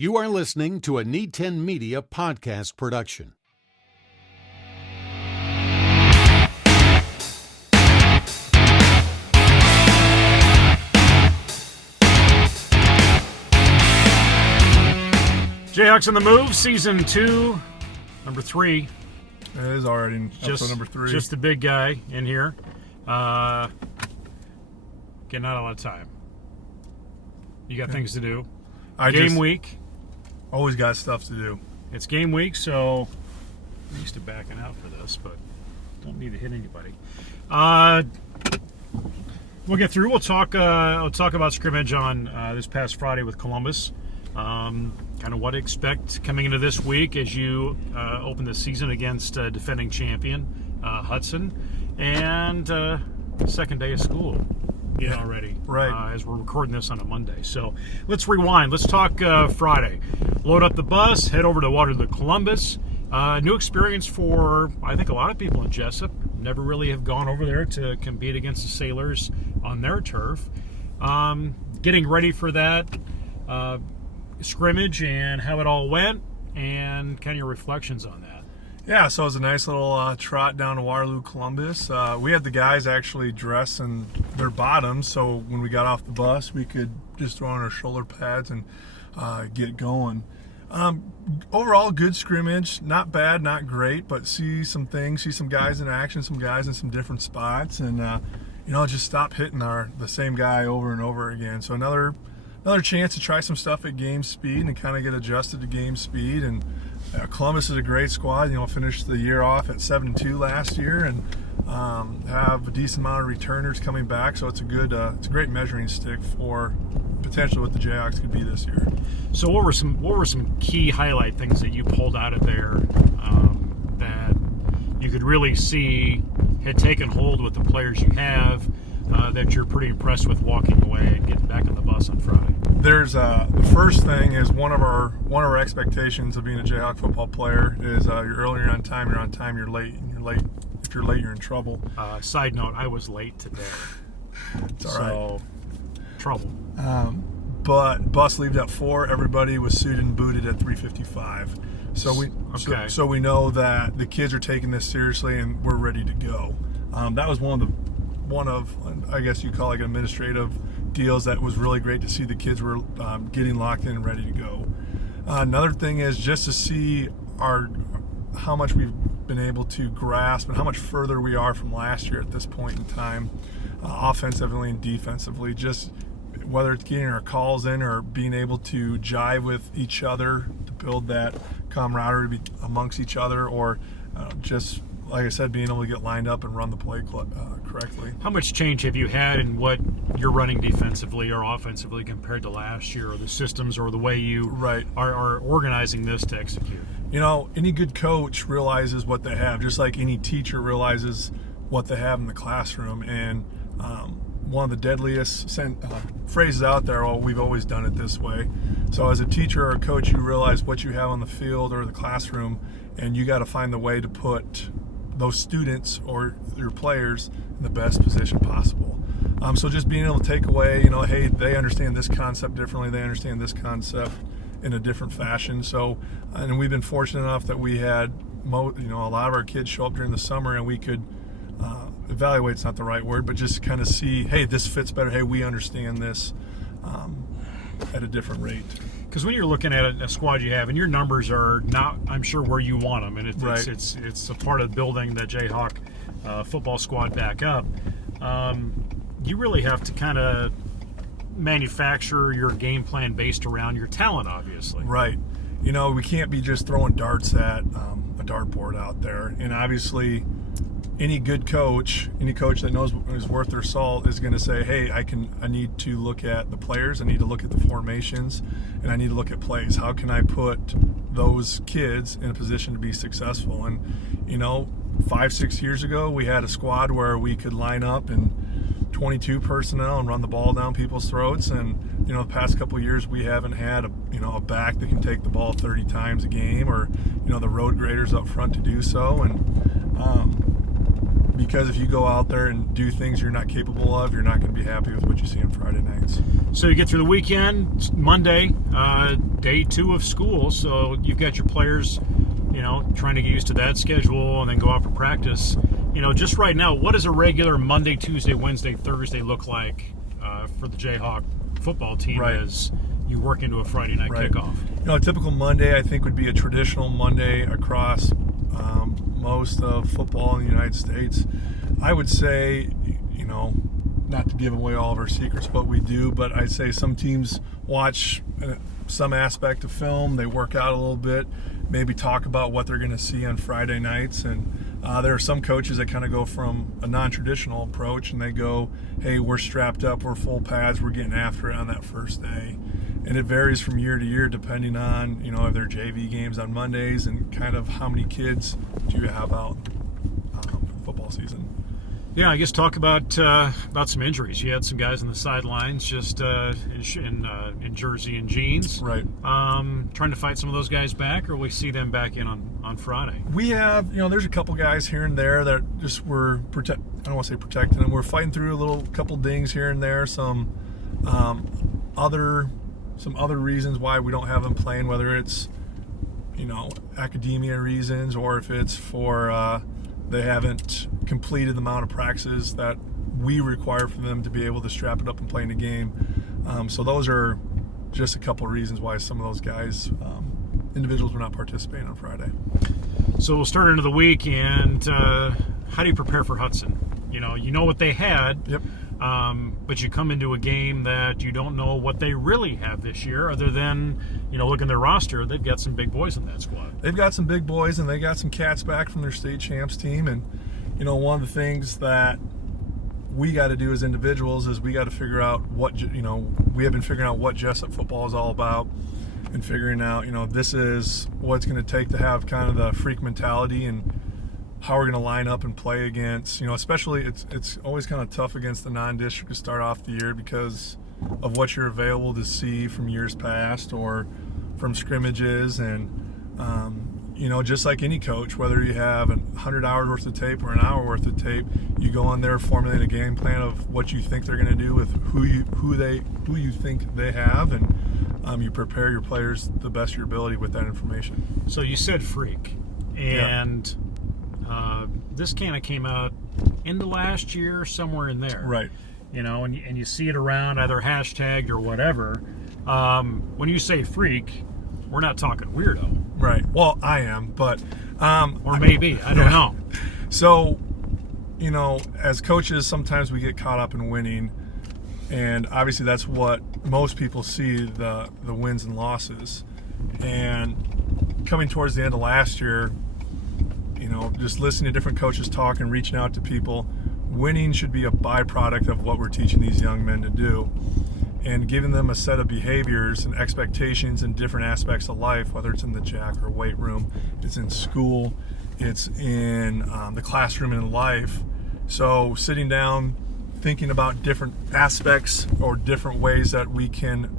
You are listening to a Need 10 Media podcast production. Jayhawks on the Move, Season 2, Number 3. It is already in episode number 3. Just the big guy in here. Getting out a lot of time. You got things to do. Game week. Always got stuff to do. It's game week, so I'm used to backing out for this, but don't need to hit anybody. We'll get through. We'll talk about scrimmage on this past Friday with Columbus. Kind of what to expect coming into this week as you open the season against defending champion Hudson, and second day of school already. Right. As we're recording this on a Monday. So let's rewind. Let's talk Friday. Load up the bus, head over to Waterloo, Columbus. New experience for, I think, a lot of people in Jesup. Never really have gone over there to compete against the Sailors on their turf. Getting ready for that scrimmage and how it all went, and kind of your reflections on that. Yeah, so it was a nice little trot down to Waterloo, Columbus. We had the guys actually dress in their bottoms, so when we got off the bus, we could just throw on our shoulder pads and get going. Overall, good scrimmage. Not bad, not great, but see some things, see some guys in action, some guys in some different spots, and just stop hitting the same guy over and over again. So another chance to try some stuff at game speed and kind of get adjusted to game speed. And Columbus is a great squad. Finished the year off at 7-2 last year, and have a decent amount of returners coming back. So it's a great measuring stick for potentially what the Jayhawks could be this year. So what were some key highlight things that you pulled out of there that you could really see had taken hold with the players you have, that you're pretty impressed with walking away and getting back on the bus on Friday? There's the first thing is one of our expectations of being a Jayhawk football player is you're early, you're on time, you're late, and you're late. If you're late, you're in trouble. Side note, I was late today. It's all right. So, trouble. But bus leaved at 4. Everybody was suited and booted at 3:55. So we know that the kids are taking this seriously and we're ready to go. That was one of I guess you call it, like, administrative deals that was really great to see. The kids were getting locked in and ready to go. Another thing is just to see how much we've been able to grasp and how much further we are from last year at this point in time, offensively and defensively. Just whether it's getting our calls in or being able to jive with each other to build that camaraderie amongst each other, or just, like I said, being able to get lined up and run the play correctly. How much change have you had in what you're running defensively or offensively compared to last year, or the systems or the way you are organizing this to execute? Any good coach realizes what they have, just like any teacher realizes what they have in the classroom. And one of the deadliest phrases out there, we've always done it this way. So as a teacher or a coach, you realize what you have on the field or the classroom, and you got to find the way to put those students or your players in the best position possible. So just being able to take away, hey, they understand this concept differently, they understand this concept in a different fashion. So, and we've been fortunate enough that we had a lot of our kids show up during the summer, and we could evaluate's not the right word, but just kind of see, hey, this fits better, hey, we understand this at a different rate. Because when you're looking at a squad you have, and your numbers are not, I'm sure, where you want them, and it's a part of building the Jayhawk football squad back up, you really have to kind of manufacture your game plan based around your talent, obviously. Right. We can't be just throwing darts at a dartboard out there. And obviously, any good coach, any coach that knows what is worth their salt, is going to say, hey, I need to look at the players, I need to look at the formations, and I need to look at plays. How can I put those kids in a position to be successful? And 5-6 years ago, we had a squad where we could line up in 22 personnel and run the ball down people's throats. And the past couple of years, we haven't had a back that can take the ball 30 times a game, or the road graders up front to do so. And because if you go out there and do things you're not capable of, you're not going to be happy with what you see on Friday nights. So you get through the weekend, Monday, day 2 of school. So you've got your players, trying to get used to that schedule and then go out for practice. Just right now, what does a regular Monday, Tuesday, Wednesday, Thursday look like for the Jayhawk football team as you work into a Friday night kickoff? A typical Monday, I think, would be a traditional Monday across most of football in the United States. I would say, not to give away all of our secrets, what we do, but I'd say some teams watch some aspect of film, they work out a little bit, maybe talk about what they're going to see on Friday nights, and there are some coaches that kind of go from a non-traditional approach and they go, hey, we're strapped up, we're full pads, we're getting after it on that first day. And it varies from year to year depending on, if there are JV games on Mondays and kind of how many kids do you have out football season. Yeah, I guess talk about some injuries. You had some guys on the sidelines just in jersey and jeans. Right. Trying to fight some of those guys back, or will we see them back in on Friday? We have, there's a couple guys here and there that just were I don't want to say protecting them. We're fighting through a couple dings here and there. Some other reasons why we don't have them playing, whether it's academia reasons or if it's for they haven't completed the amount of practices that we require for them to be able to strap it up and play in the game. So those are just a couple of reasons why some of those guys, individuals, were not participating on Friday. So we'll start into the week, and how do you prepare for Hudson? You know what they had. Yep. But you come into a game that you don't know what they really have this year, other than, look at their roster, they've got some big boys in that squad. They've got some big boys, and they got some cats back from their state champs team. And, one of the things that we got to do as individuals is we got to figure out we have been figuring out what Jesup football is all about and figuring out, this is what it's going to take to have kind of the freak mentality and how we're going to line up and play against, especially it's always kind of tough against the non-district to start off the year because of what you're available to see from years past or from scrimmages. And, just like any coach, whether you have 100 hours worth of tape or an hour worth of tape, you go on there, formulate a game plan of what you think they're going to do with who you think they have, and you prepare your players the best of your ability with that information. So you said freak, and this kind of came out in the last year, somewhere in there. Right. And you see it around either hashtagged or whatever. When you say freak, we're not talking weirdo. Right. Well, I am, but... or maybe. I don't know. So, as coaches, sometimes we get caught up in winning, and obviously that's what most people see, the wins and losses. And coming towards the end of last year, just listening to different coaches talk and reaching out to people, winning should be a byproduct of what we're teaching these young men to do. And giving them a set of behaviors and expectations in different aspects of life, whether it's in the jack or weight room, it's in school, it's in the classroom and in life. So sitting down, thinking about different aspects or different ways that we can,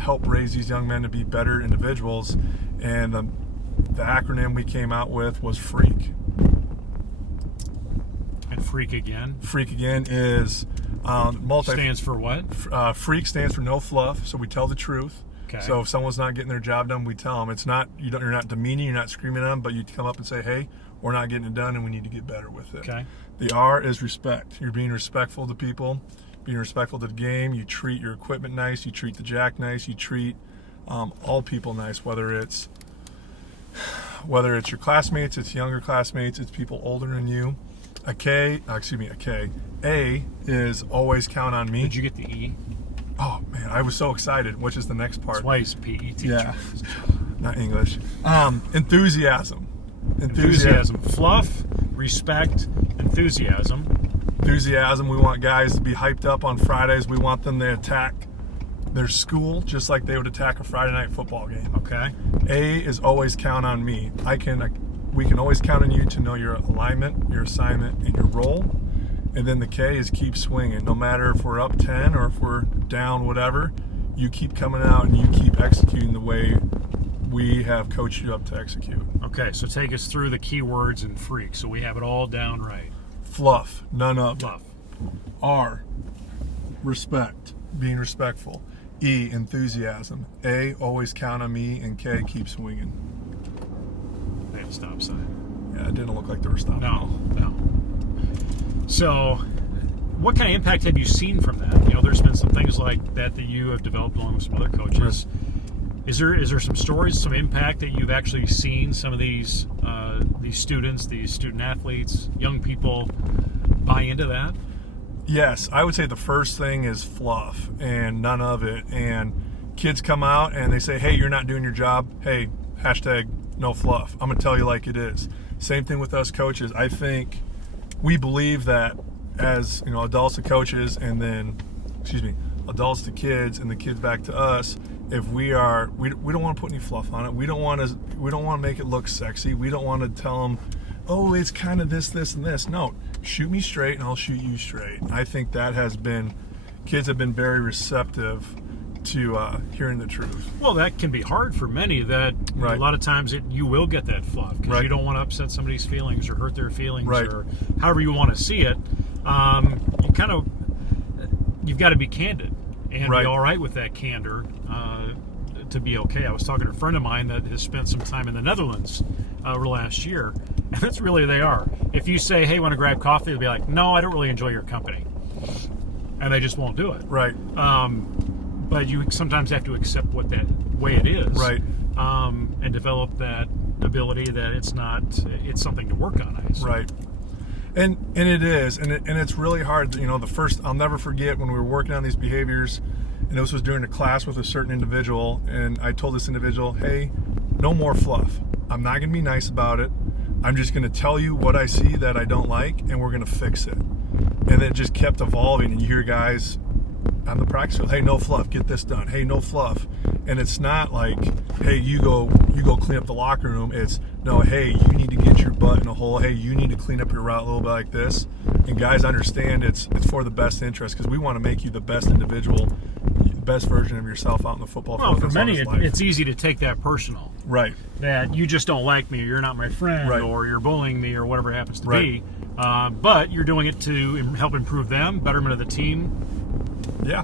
help raise these young men to be better individuals. And the acronym we came out with was FREAK. And FREAK again? FREAK again is stands for what? FREAK stands for no fluff, so we tell the truth. Okay. So if someone's not getting their job done, we tell them. It's not you're not demeaning, you're not screaming at them, but you come up and say, hey, we're not getting it done and we need to get better with it. Okay. The R is respect. You're being respectful to people, being respectful to the game. You treat your equipment nice, you treat the jack nice, you treat all people nice, whether it's your classmates, it's younger classmates, it's people older than you. A K. A is always count on me. Did you get the E? Oh man, I was so excited. Which is the next part? Twice PE teacher. Yeah, not English. Enthusiasm. Fluff, respect, enthusiasm. Enthusiasm. We want guys to be hyped up on Fridays. We want them to attack their school just like they would attack a Friday night football game. Okay. A is always count on me. We can always count on you to know your alignment, your assignment, and your role. And then the K is keep swinging. No matter if we're up 10 or if we're down, whatever, you keep coming out and you keep executing the way we have coached you up to execute. Okay, so take us through the keywords in FREAK so we have it all down right. FLUFF, none of. FLUFF. R, respect, being respectful. E, enthusiasm. A, always count on me. And K, keep swinging. They have a stop sign. Yeah, it didn't look like they were stopping. No. So, what kind of impact have you seen from that? You know, there's been some things like that you have developed along with some other coaches. Right. Is there some stories, some impact that you've actually seen some of these students, these student athletes, young people buy into that? Yes, I would say the first thing is fluff and none of it. And kids come out and they say, hey, you're not doing your job. Hey, hashtag no fluff. I'm going to tell you like it is. Same thing with us coaches. I think we believe that as, you know, adults to coaches and then, adults to kids and the kids back to us, if we don't want to put any fluff on it. We don't want to make it look sexy. We don't want to tell them, oh, it's kind of this, and this. No, shoot me straight and I'll shoot you straight. I think that kids have been very receptive to hearing the truth. Well, that can be hard for many. That Right. a lot of times you will get that fluff because Right. you don't want to upset somebody's feelings or hurt their feelings Right. or however you want to see it. You've got to be candid and Right. be all right with that candor to be okay. I was talking to a friend of mine that has spent some time in the Netherlands over last year, and that's really they are. If you say, hey, want to grab coffee? They'll be like, no, I don't really enjoy your company. And they just won't do it. Right. But you sometimes have to accept what that way it is. Right. And develop that ability that it's something to work on, I assume. Right. And it is, and it's really hard. You know, I'll never forget when we were working on these behaviors, and this was during a class with a certain individual, and I told this individual, hey, no more fluff. I'm not going to be nice about it. I'm just going to tell you what I see that I don't like, and we're going to fix it. And it just kept evolving, and you hear guys on the practice field, hey, no fluff, get this done. Hey, no fluff. And it's not like, hey, you go clean up the locker room. It's, no, hey, you need to get your butt in a hole. Hey, you need to clean up your route a little bit like this. And guys understand it's for the best interest because we want to make you the best individual, the best version of yourself out in the football field. Well, for many, it's easy to take that personal. Right. That you just don't like me, or you're not my friend, Right. or you're bullying me, or whatever it happens to Right. be. But you're doing it to help improve them, betterment of the team. Yeah,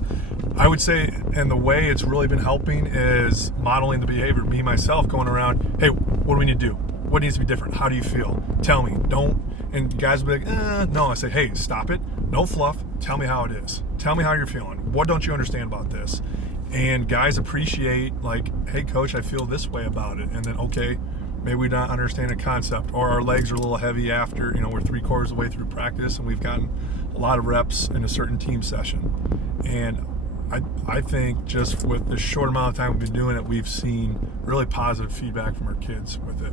I would say, and the way it's really been helping is modeling the behavior. Me, myself, going around, hey, what do we need to do? What needs to be different? How do you feel? Tell me. Don't. And guys will be like, no. I say, hey, stop it. No fluff. Tell me how it is. Tell me how you're feeling. What don't you understand about this? And guys appreciate, like, hey, coach, I feel this way about it. And then, okay, maybe we don't understand a concept, or our legs are a little heavy after, we're 3/4 of the way through practice and we've gotten a lot of reps in a certain team session. And I think just with the short amount of time we've been doing it, we've seen really positive feedback from our kids with it.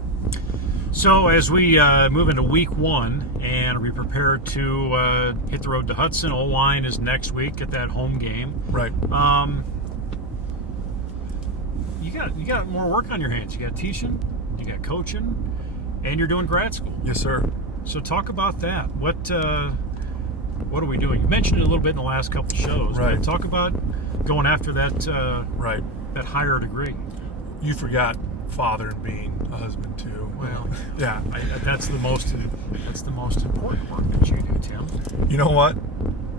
So as we move into week 1 and we prepare to hit the road to Hudson, O-line is next week at that home game. Right. You got more work on your hands. You got teaching, you got coaching, and you're doing grad school. Yes, sir. So talk about that. What are we doing? You mentioned it a little bit in the last couple of shows. Right. But talk about going after that Right. that higher degree. You forgot father and being a husband too. Well, yeah. That's the most important work that you do, Tim. You know what?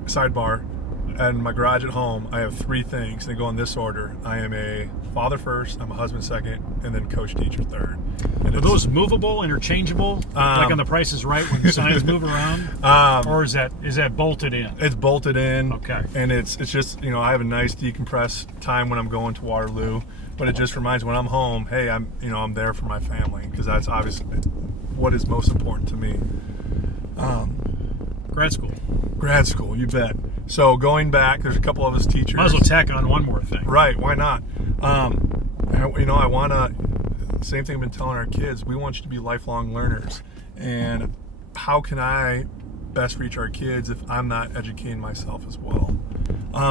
Sidebar. In my garage at home, I have 3 things. They go in this order. I am a father first, I'm a husband second, and then coach teacher third. And Are those movable, interchangeable, like on The Price is Right when the signs move around, or is that bolted in? It's bolted in. Okay. And it's just, I have a nice decompressed time when I'm going to Waterloo, but it just reminds me when I'm home, hey, I'm there for my family, because that's obviously what is most important to me. Grad school, you bet. So going back, there's a couple of us teachers. Might as well tack on one more thing. Right, why not? I want to, same thing I've been telling our kids, we want you to be lifelong learners. And how can I best reach our kids if I'm not educating myself as well?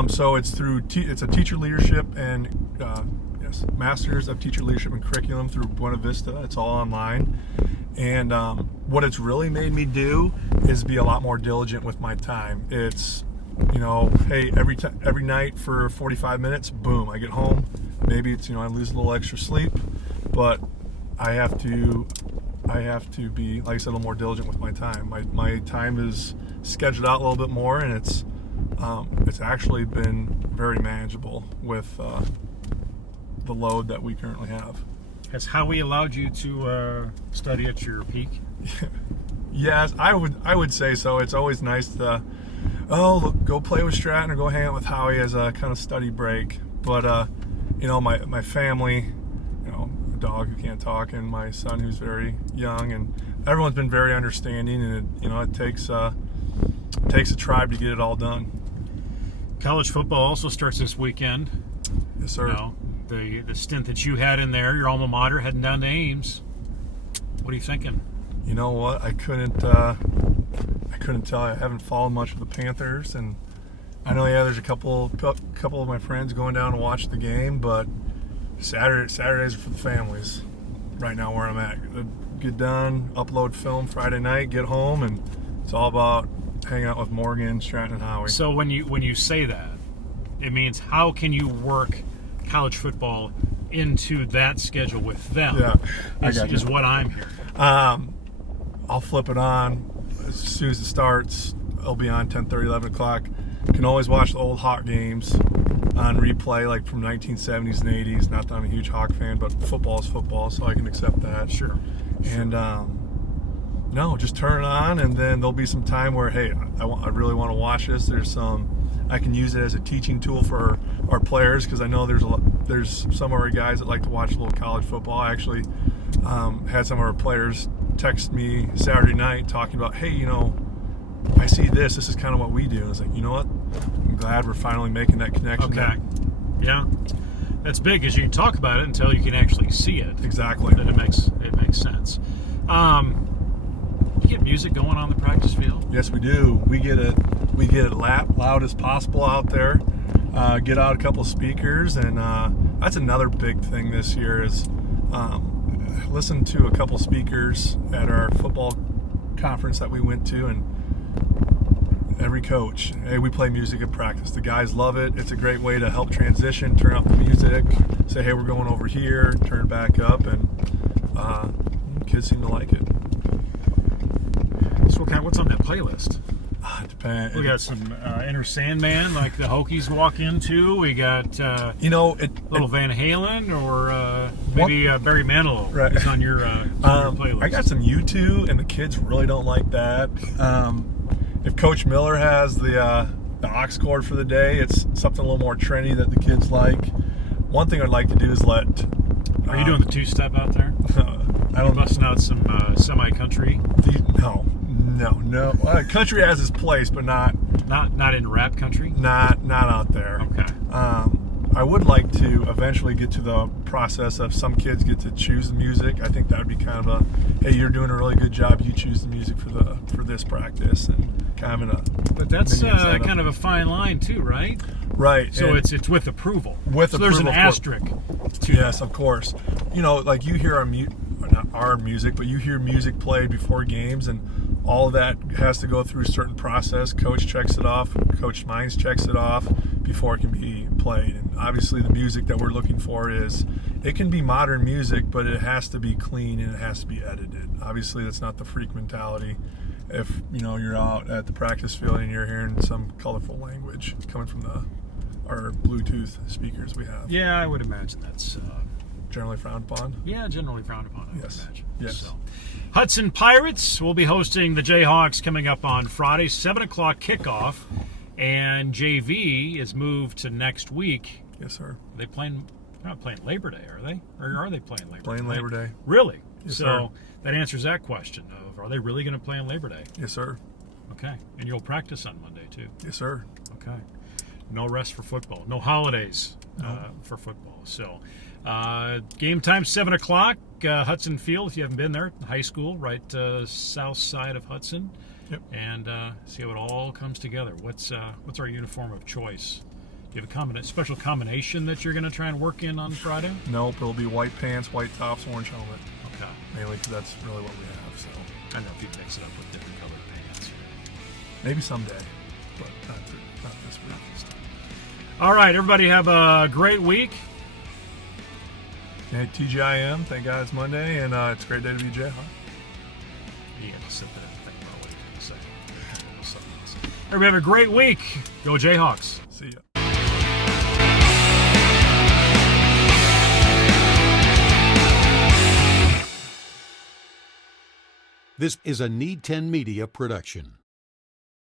So it's through, it's a teacher leadership and, Masters of Teacher Leadership and Curriculum through Buena Vista. It's all online. And what it's really made me do is be a lot more diligent with my time. It's, hey, every night for 45 minutes, boom, I get home. Maybe it's, I lose a little extra sleep, but I have to I have to be, like I said, a little more diligent with my time. My time is scheduled out a little bit more, and it's actually been very manageable with the load that we currently have. Has Howie allowed you to study at your peak? Yes, I would say so. It's always nice to go play with Stratton or go hang out with Howie as a kind of study break. But my family, a dog who can't talk, and my son who's very young, and everyone's been very understanding, and it takes a tribe to get it all done. College football also starts this weekend. Yes, sir. The stint that you had in there, your alma mater, heading down to Ames. What are you thinking? You know what? I couldn't tell you. I haven't followed much of the Panthers, and I know there's a couple of my friends going down to watch the game, but Saturdays are for the families. Right now, where I'm at, get done, upload film Friday night, get home, and it's all about hanging out with Morgan, Stratton, and Howie. So when you say that, it means how can you work college football into that schedule with them? Yeah, is what I'm hearing. I'll flip it on as soon as it starts. It'll be on 10:30, 11 o'clock. You can always watch the old Hawk games on replay, like from 1970s and 80s. Not that I'm a huge Hawk fan, but football is football, so I can accept that. Sure. And no, just turn it on, and then there'll be some time where, hey, I really want to watch this. I can use it as a teaching tool for our players, because I know there's some of our guys that like to watch a little college football. I actually had some of our players text me Saturday night talking about, hey, I see this is kind of what we do. And I was like, you know what? I'm glad we're finally making that connection. Okay. Yeah. That's big, because you can talk about it until you can actually see it. Exactly. That it makes sense. You get music going on the practice field? Yes, we do. We get it loud as possible out there. Get out a couple of speakers, and that's another big thing this year is listen to a couple speakers at our football conference that we went to, and every coach, hey, we play music at practice. The guys love it. It's a great way to help transition, turn up the music, say, hey, we're going over here, turn it back up, and kids seem to like it. So what's on that playlist? It depends. We got some Enter Sandman, like the Hokies walk into. We got little Van Halen, or maybe Barry Manilow. Right. Is on your playlist. I got some U2, and the kids really don't like that. If Coach Miller has the aux cord for the day, it's something a little more trendy that the kids like. One thing I'd like to do is let... Are you doing the two-step out there? I don't busting out some semi-country? No. Country has its place, but not in rap country? Not out there. Okay. I would like to eventually get to the process of some kids get to choose the music. I think that would be kind of a, hey, you're doing a really good job. You choose the music for this practice, and kind of in a. But that's kind of a fine line too, right? Right. So it's with approval. With so approval. There's an asterisk. Yes, of course. Like you hear not our music, but you hear music played before games, and all of that has to go through a certain process. Coach checks it off. Coach Mines checks it off before it can be played. And obviously the music that we're looking for it can be modern music, but it has to be clean and it has to be edited. Obviously that's not the freak mentality. If you're out at the practice field and you're hearing some colorful language coming from our Bluetooth speakers we have. Yeah, I would imagine that's generally frowned upon. Yeah, generally frowned upon, I would imagine. Yes. So, Hudson Pirates will be hosting the Jayhawks coming up on Friday, 7 o'clock kickoff, and JV is moved to next week. Yes, sir. They're not playing Labor Day, are they? Or are they playing Labor Day? Playing Labor Day. Really? Yes, so sir. That answers that question of, are they really going to play on Labor Day? Yes, sir. Okay. And you'll practice on Monday, too? Yes, sir. Okay. No rest for football. No holidays for football. So, game time, 7 o'clock, Hudson Field, if you haven't been there, high school, right south side of Hudson. Yep. And see how it all comes together. What's our uniform of choice? Do you have a special combination that you're going to try and work in on Friday? Nope, it'll be white pants, white tops, orange helmet. Okay. Mainly because that's really what we have. So I know if you mix it up with different colored pants. maybe someday, but not this week. All right, everybody have a great week. Hey, TGIM, thank God it's Monday, and it's a great day to be a Jayhawk. You got to sit there and think about what he's going to say. Everybody have a great week. Go Jayhawks. See ya. This is a Need 10 Media production.